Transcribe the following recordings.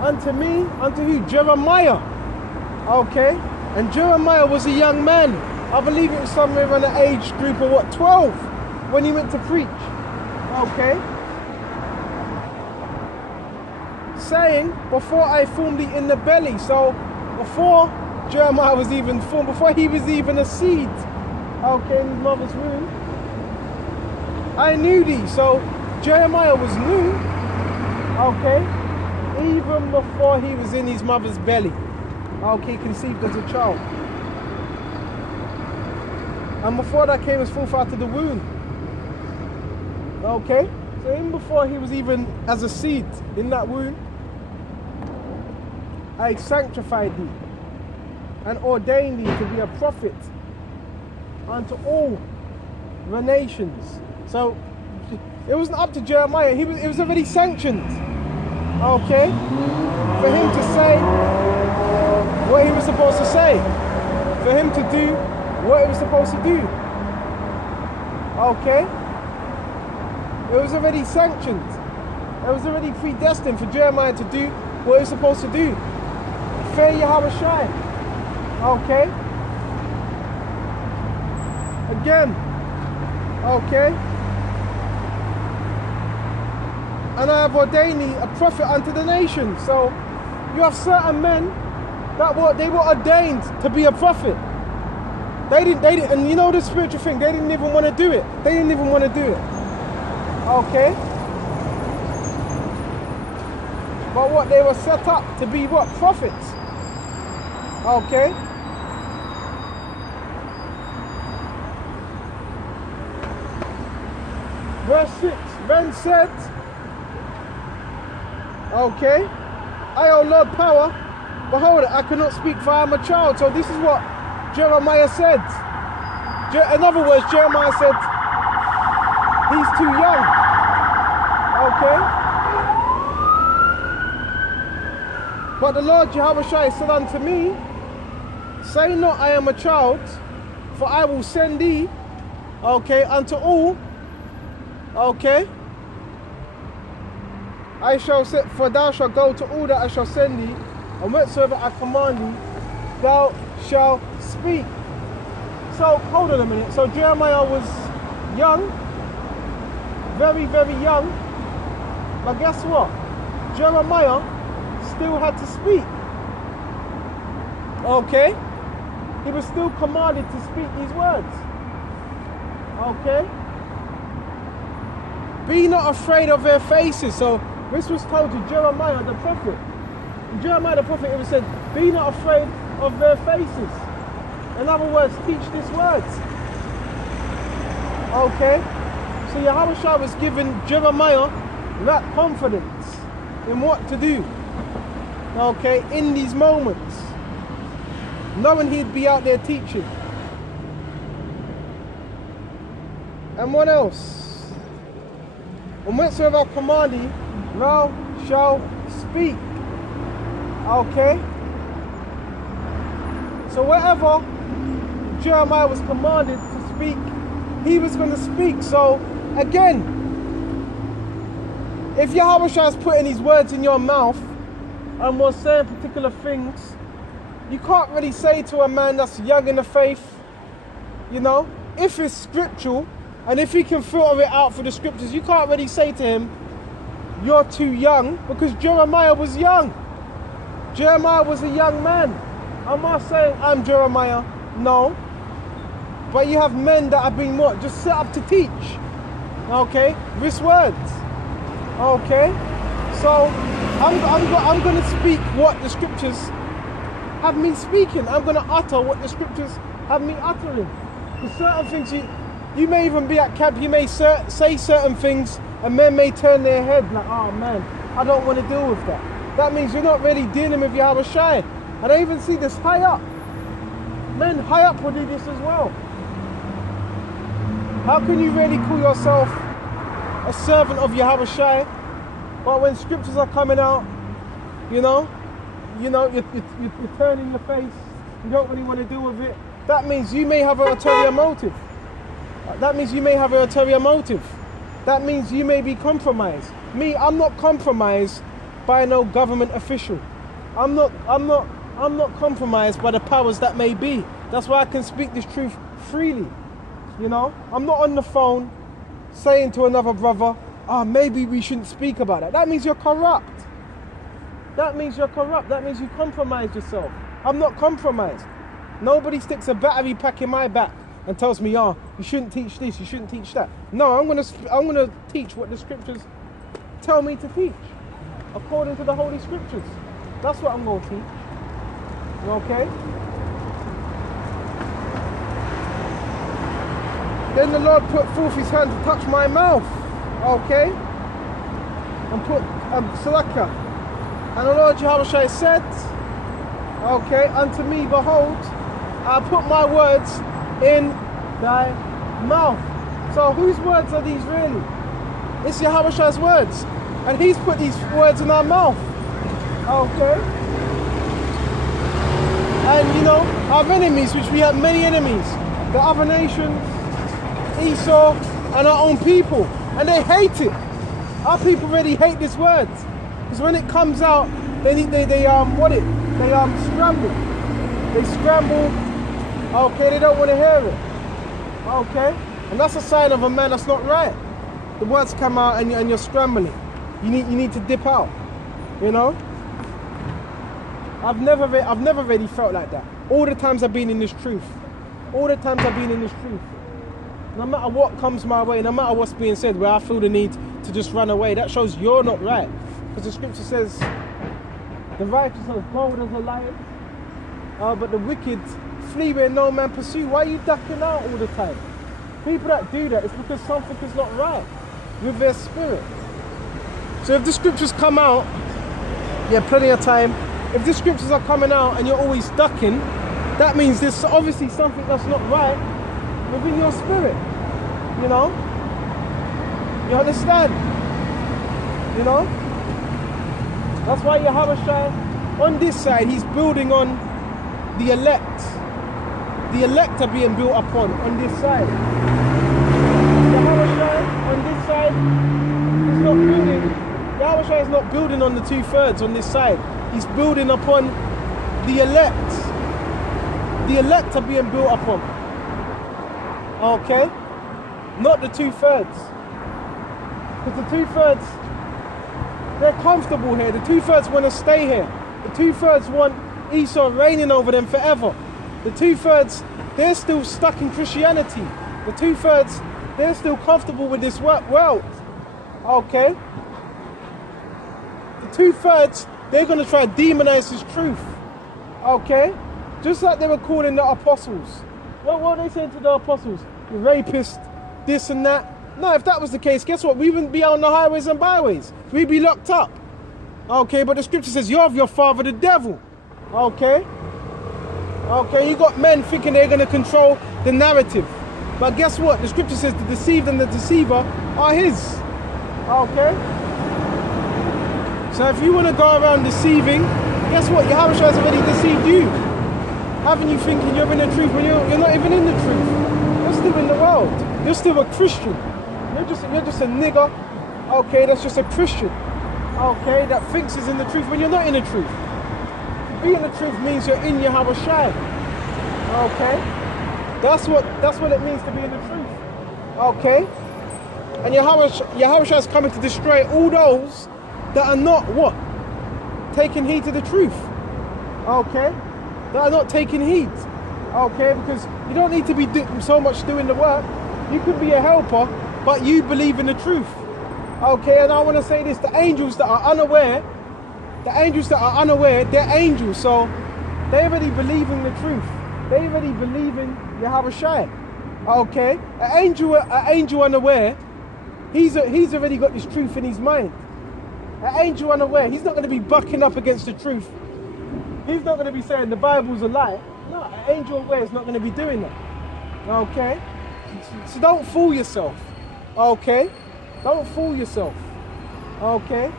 unto me, unto who? Jeremiah. Okay? And Jeremiah was a young man. I believe it was somewhere around the age group of what, 12, when he went to preach. Okay? Saying, before I formed thee in the belly. So, before Jeremiah was even formed, before he was even a seed, okay, in his mother's womb, I knew thee. So, Jeremiah was new, okay, even before he was in his mother's belly. Okay, conceived as a child. And before that came his forth out of the womb. Okay? So even before he was even as a seed in that womb, I sanctified thee and ordained thee to be a prophet unto all the nations. So it wasn't up to Jeremiah, it was already sanctioned. Okay? For him to say what he was supposed to say. For him to do what he was supposed to do. Okay? It was already sanctioned. It was already predestined for Jeremiah to do what he was supposed to do. Fear YAHAWASHI. Okay? Again. Okay? And I have ordained thee a prophet unto the nations. So you have certain men that they were ordained to be a prophet. They didn't, and you know the spiritual thing, they didn't even want to do it. They didn't even want to do it. Okay? But what, they were set up to be what? Prophets. Okay? Verse 6, then said, okay, I, O Lord, power, behold, I cannot speak, for I am a child. So this is what Jeremiah said. In other words, Jeremiah said, he's too young. Okay? But the Lord YAHAWASHI said unto me, say not I am a child, for I will send thee, okay, unto all, okay? I shall set, for thou shalt go to all that I shall send thee, and whatsoever I command thee, thou shalt speak. So, hold on a minute. So Jeremiah was young, very, very young, but guess what? Jeremiah still had to speak. Okay? He was still commanded to speak these words. Okay? Be not afraid of their faces. So this was told to Jeremiah the prophet. In Jeremiah the prophet, it was said, be not afraid of their faces. In other words, teach these words. Okay? So YAHAWASHI was giving Jeremiah that confidence in what to do. Okay? In these moments. Knowing he'd be out there teaching. And what else? And whatsoever I command thee, thou shalt speak. Okay? So whatever Jeremiah was commanded to speak, he was going to speak. So again, if YAHAWASHI is putting his words in your mouth and was saying particular things, you can't really say to a man that's young in the faith, you know, if it's scriptural and if he can filter it out for the scriptures, you can't really say to him, you're too young, because Jeremiah was young. Jeremiah was a young man. I'm not saying I'm Jeremiah, no. But you have men that have been what? Just set up to teach. Okay? This words. Okay? So I'm going to speak what the scriptures have me speaking. I'm going to utter what the scriptures have me uttering. Because certain things, you may even be at camp, you may say certain things, and men may turn their head like, oh man, I don't want to deal with that. That means you're not really dealing with YAHAWASHI. And I even see this high up. Men high up will do this as well. How can you really call yourself a servant of YAHAWASHI, but when scriptures are coming out, you're turning your face, you don't really want to deal with it. That means you may have an ulterior motive. That means you may have an ulterior motive. That means you may be compromised. Me, I'm not compromised by no government official. I'm not compromised by the powers that may be. That's why I can speak this truth freely. You know, I'm not on the phone saying to another brother, maybe we shouldn't speak about that. That means you're corrupt. That means you're corrupt. That means you compromise yourself. I'm not compromised. Nobody sticks a battery pack in my back and tells me, you shouldn't teach this, you shouldn't teach that. No, I'm gonna teach what the scriptures tell me to teach, according to the Holy Scriptures. That's what I'm gonna teach. Okay? Then the Lord put forth his hand to touch my mouth. Okay? And put Salaka. And the Lord Yahawashi said, okay, unto me, behold, I put my words in thy mouth. So whose words are these really? It's Yahawashi's words. And he's put these words in our mouth. Okay? And you know, our enemies, which we have many enemies, the other nations, Esau, and our own people. And they hate it. Our people really hate this word. Because when it comes out, they scramble. They scramble. Okay, they don't want to hear it. Okay? And that's a sign of a man that's not right. The words come out and you're scrambling. You need to dip out. You know? I've never really felt like that. All the times I've been in this truth. No matter what comes my way, no matter what's being said, where I feel the need to just run away, that shows you're not right. Because the scripture says, the righteous are bold as a lion, but the wicked flee where no man pursue. Why are you ducking out all the time? People that do that, it's because something is not right with their spirit. So if the scriptures come out, you have plenty of time. If the scriptures are coming out and you're always ducking, that means there's obviously something that's not right within your spirit. You know? You understand? You know? That's why Yahawashi, on this side, he's building on the elect. The elect are being built upon on this side. Yahawashi, on this side, is not building. Yahawashi is not building on the 2/3 on this side. He's building upon the elect. The elect are being built upon. Okay? Not the 2/3. Because the 2/3, they're comfortable here. The 2/3 want to stay here. The 2/3 want Esau reigning over them forever. The 2/3, they're still stuck in Christianity. The 2/3, they're still comfortable with this world. Okay? The 2/3, they're going to try to demonize his truth. Okay? Just like they were calling the apostles. What were they saying to the apostles? The rapist, this and that. No, if that was the case, guess what? We wouldn't be on the highways and byways. We'd be locked up. Okay, but the scripture says you're of your father the devil. Okay? Okay, you got men thinking they're going to control the narrative. But guess what? The scripture says the deceived and the deceiver are his. Okay? So if you want to go around deceiving, guess what? Yahawashi has already deceived you. Having you thinking you're in the truth when you're not even in the truth. You're still in the world. You're still a Christian. You're just a nigger, okay, that's just a Christian, okay, that thinks is in the truth when you're not in the truth. To be in the truth means you're in Yahawashi, okay? That's what it means to be in the truth, okay? And Yahawashi is coming to destroy all those that are not what? Taking heed to the truth, okay? That are not taking heed, okay? Because you don't need to be so much doing the work. You could be a helper, but you believe in the truth. Okay, and I want to say this, the angels that are unaware, they're angels, so they already believe in the truth. They already believe in Yahawashi. Okay? An angel unaware, he's already got this truth in his mind. An angel unaware, he's not going to be bucking up against the truth. He's not going to be saying the Bible's a lie. No, an angel aware is not going to be doing that. Okay? So don't fool yourself. Okay? Don't fool yourself. Okay?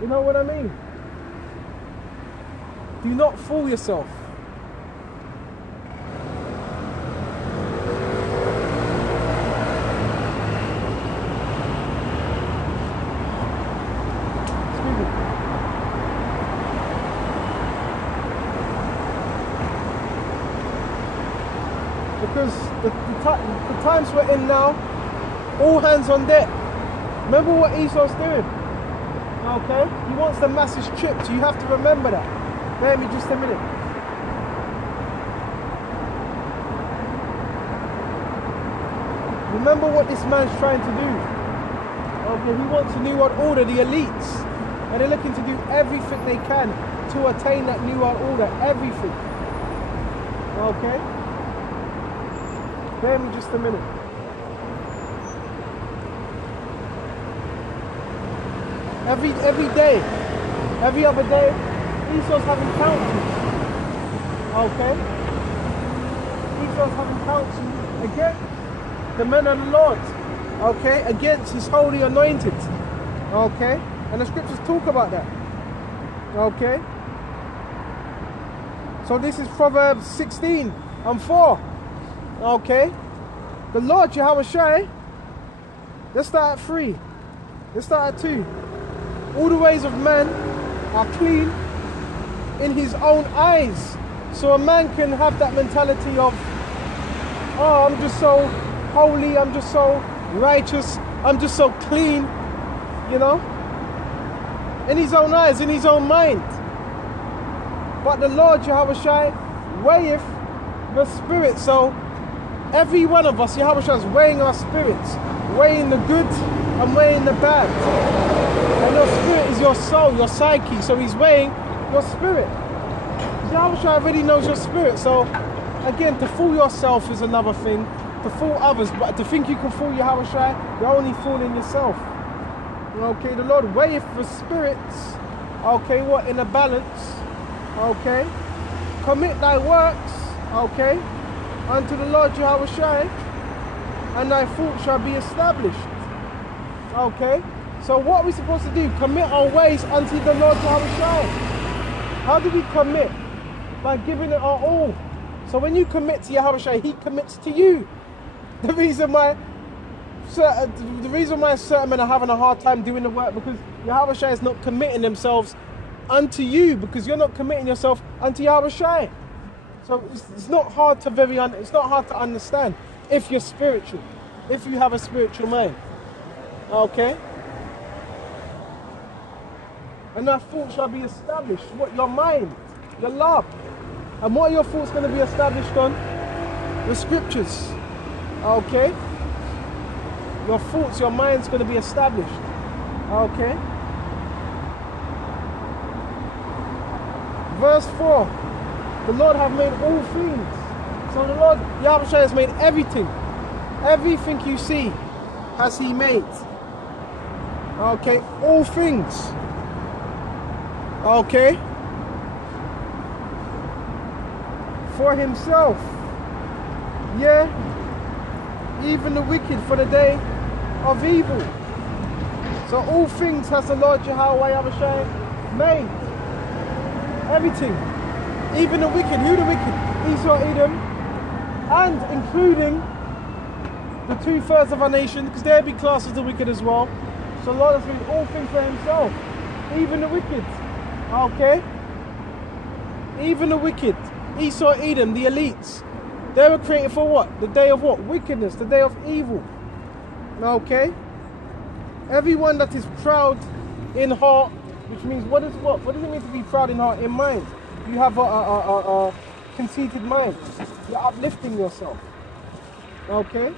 You know what I mean? Do not fool yourself. given. Because the times we're in now, all hands on deck. Remember what Esau's doing? Okay? He wants the masses tripped. You have to remember that. Bear me just a minute. Remember what this man's trying to do. Okay, he wants a new world order, the elites. And they're looking to do everything they can to attain that new world order. Everything. Okay? Bear me just a minute. Every day, every other day, Esau's having councils. Okay? Esau's having councils against the men of the Lord. Okay? Against his holy anointed. Okay? And the scriptures talk about that. Okay? So this is Proverbs 16:4. Okay? The Lord Yahawashi. Let's start at 3. Let's start at 2. All the ways of man are clean in his own eyes. So a man can have that mentality of, oh, I'm just so holy, I'm just so righteous, I'm just so clean, you know? In his own eyes, in his own mind. But the Lord Yahawashi weigheth the spirit. So every one of us, Yahawashi is weighing our spirits, weighing the good and weighing the bad. And your spirit is your soul, your psyche. So he's weighing your spirit. Yahawashi already knows your spirit. So again, to fool yourself is another thing. To fool others, but to think you can fool Yahawashi, you're only fooling yourself. Okay, the Lord weigheth the spirits. Okay, what? In a balance. Okay. Commit thy works. Okay. Unto the Lord Yahawashi, and thy thoughts shall be established. Okay. So what are we supposed to do? Commit our ways unto the Lord Yahawashi. How do we commit? By giving it our all. So when you commit to Yahawashi, he commits to you. The reason why certain men are having a hard time doing the work, because Yahawashi is not committing themselves unto you, because you're not committing yourself unto Yahawashi. So it's not hard to understand if you're spiritual, if you have a spiritual mind. Okay? And that thought shall be established. What? Your mind, your love. And what are your thoughts going to be established on? The scriptures. Okay? Your thoughts, your mind's going to be established. Okay? Verse 4. The Lord have made all things. So the Lord, Yahawashi, has made everything. Everything you see has he made. Okay? All things. Okay? For himself. Yeah? Even the wicked for the day of evil. So all things has the Lord Yahawashi made. Everything. Even the wicked. Who the wicked? Esau, Edom. And including the 2/3 of our nation, because they'll be classed as the wicked as well. So the Lord has made all things for himself. Even the wicked. Okay? Even the wicked. Esau, Edom, the elites. They were created for what? The day of what? Wickedness. The day of evil. Okay? Everyone that is proud in heart, which means what is what? What does it mean to be proud in heart? In mind. You have a conceited mind. You're uplifting yourself. Okay?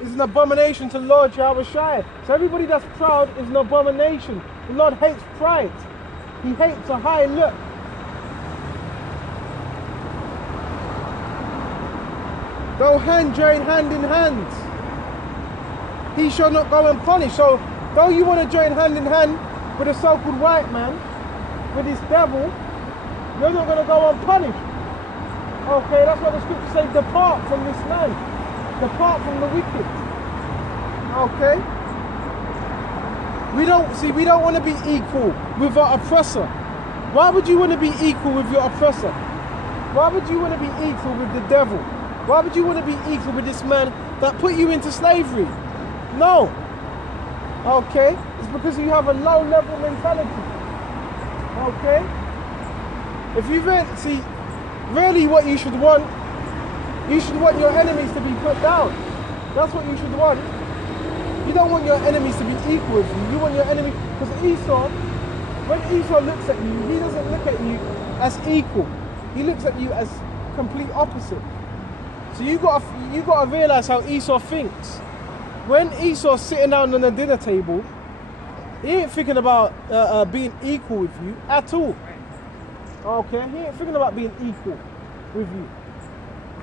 It's an abomination to the Lord Yahawashi. So everybody that's proud is an abomination. The Lord hates pride. He hates a high look. Though hand join hand in hand, he shall not go unpunished. So though you want to join hand in hand with a so-called white man, with this devil, you're not going to go unpunished. Okay, that's what the scriptures say, depart from this man. Depart from the wicked. Okay? We don't want to be equal with our oppressor. Why would you want to be equal with your oppressor? Why would you want to be equal with the devil? Why would you want to be equal with this man that put you into slavery? No. Okay? It's because you have a low level mentality. Okay? If you see, really what you should want your enemies to be put down. That's what you should want. You don't want your enemies to be equal with you. You want your enemy, because Esau, when Esau looks at you, he doesn't look at you as equal. He looks at you as complete opposite. So you gotta realize how Esau thinks. When Esau's sitting down on the dinner table, he ain't thinking about being equal with you at all. Okay? He ain't thinking about being equal with you.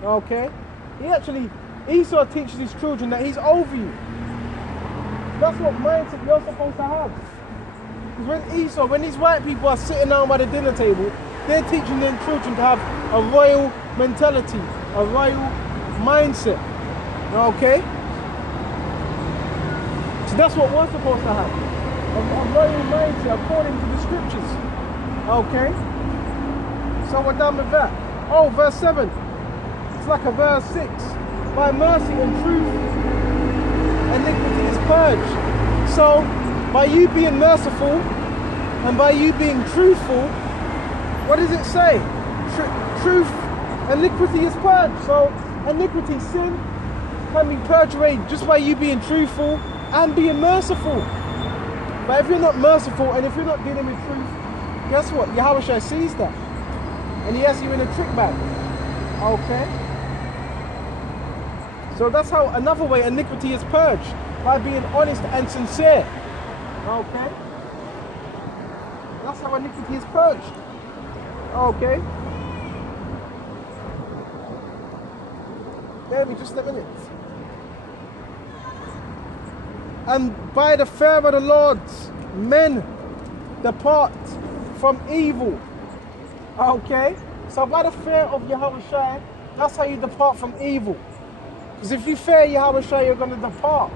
Okay? Esau teaches his children that he's over you. That's what mindset you're supposed to have. Because when these white people are sitting down by the dinner table, they're teaching their children to have a royal mentality, a royal mindset. Okay? So that's what we're supposed to have. A royal mindset according to the scriptures. Okay? So we're done with that. Oh, verse 7. It's like a verse 6. By mercy and truth, iniquity is purged. So, by you being merciful and by you being truthful, what does it say? Truth, iniquity is purged. So, iniquity, sin, can be purged away just by you being truthful and being merciful. But if you're not merciful and if you're not dealing with truth, guess what? Yahawashi sees that. And he has you in a trick bag. Okay? So that's how another way iniquity is purged. By being honest and sincere. Okay? That's how iniquity is purged. Okay? Give me just a minute. And by the fear of the Lord, men depart from evil. Okay? So by the fear of Yahawashi, that's how you depart from evil. Because if you fear Yahawashi, you're going to depart